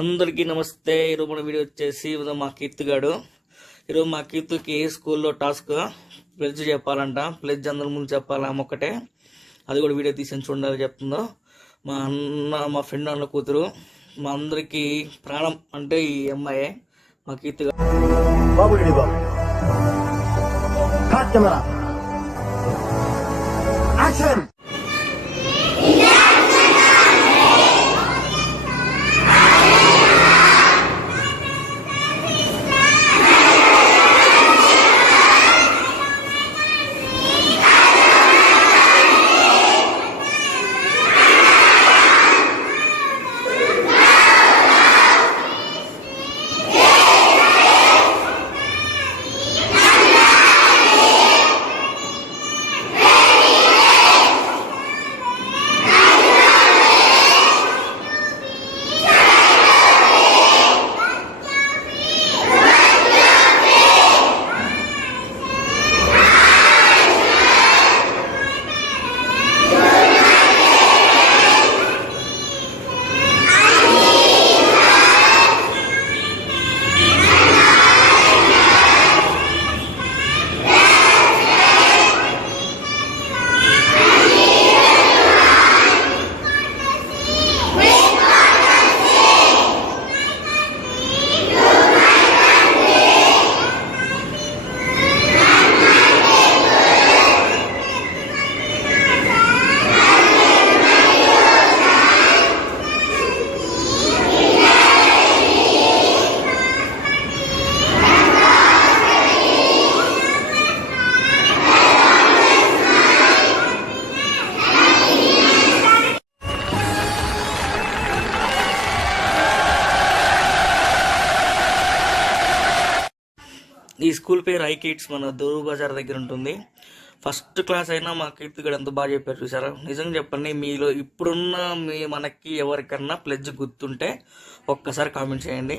అందరికీ నమస్తే. ఈరోజు మన వీడియో వచ్చేసి మా కీర్తిగాడు. ఈరోజు మా కీర్తికి స్కూల్లో టాస్క్ ప్లెడ్జ్ చెప్పాలంట. ప్లెడ్జ్ అందరి ముందు చెప్పాలి ఒక్కటే. అది కూడా వీడియో తీసి చూడాలి చెప్తుందో. మా అన్న మా ఫ్రెండ్ అన్న కూతురు మా అందరికి ప్రాణం అంటే ఈ అమ్మాయే మా కీర్తిగాడు. ఈ స్కూల్ పేరు ఐ కిడ్స్, మన దూరు బజార్ దగ్గర ఉంటుంది. ఫస్ట్ క్లాస్ అయినా మా కీర్తిగాడు ఎంత బాగా చెప్పారు చూసారా. నిజంగా చెప్పండి, మీలో ఇప్పుడున్న మనకి ఎవరికన్నా ప్లెడ్జ్ గుర్తుంటే ఒక్కసారి కామెంట్ చేయండి.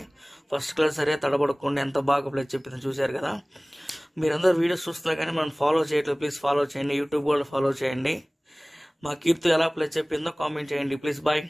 ఫస్ట్ క్లాస్ సరే తడబడకుండా ఎంత బాగా ప్లెడ్జ్ చెప్పిందో చూశారు కదా. మీరందరూ వీడియోస్ చూస్తున్నా కానీ మనం ఫాలో చేయట్లేదు. ప్లీజ్ ఫాలో చేయండి. యూట్యూబ్ కూడా ఫాలో చేయండి. మా కీర్తి ఎలా ప్లెడ్జ్ చెప్పిందో కామెంట్ చేయండి ప్లీజ్. బాయ్.